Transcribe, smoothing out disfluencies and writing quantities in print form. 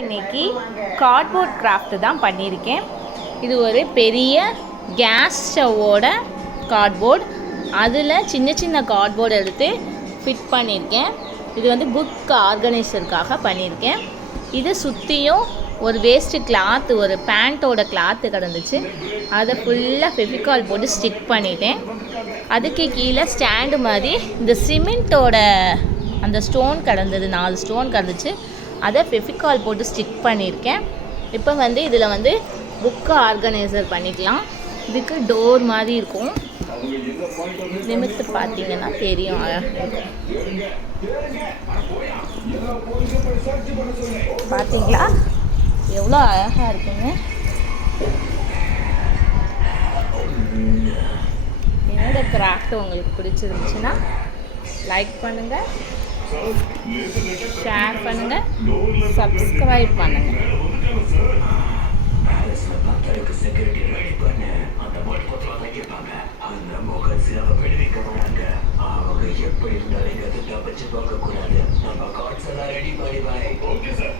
இன்னைக்கு cardboard craft தான் பண்ணியிருக்கேன். இது ஒரு பெரிய கேஸ் ஸ்டவ்வோட கார்ட்போர்ட். அதில் சின்ன சின்ன கார்ட்போர்டு எடுத்து ஃபிட் பண்ணியிருக்கேன். இது வந்து புக் ஆர்கனைசருக்காக பண்ணியிருக்கேன். இது சுற்றியும் ஒரு வேஸ்ட்டு கிளாத்து, ஒரு பேண்ட்டோட கிளாத்து கிடந்துச்சு. அதை ஃபுல்லாக ஃபெவிகால் போட்டு ஸ்டிக் பண்ணிட்டேன். அதுக்கு கீழே ஸ்டாண்டு மாதிரி இந்த சிமெண்ட்டோட அந்த ஸ்டோன் கிடந்தது, 4 ஸ்டோன் கிடந்துச்சு. அதை ஃபெவிகால் போட்டு ஸ்டிக் பண்ணியிருக்கேன். இப்போ வந்து இதில் வந்து புக்கு ஆர்கனைசர் பண்ணிக்கலாம். இதுக்கு டோர் மாதிரி இருக்கும். நிமித்து பார்த்தீங்கன்னா தெரியும். பார்த்தீங்களா எவ்வளோ அழகாக இருக்குங்க. என்னோட கிராஃப்ட் உங்களுக்கு பிடிச்சிருந்துச்சுன்னா லைக் பண்ணுங்கள், ஷேர் பண்ணுங்கள், சப்ஸ்கிரைப் பண்ணுங்கள். எப்படி இருந்தாலும் தப்பிச்சு பார்க்க கூடாது. நம்ம கார்ட்ஸ் எல்லாம் ரெடி பண்ணி பாய். Okay sir.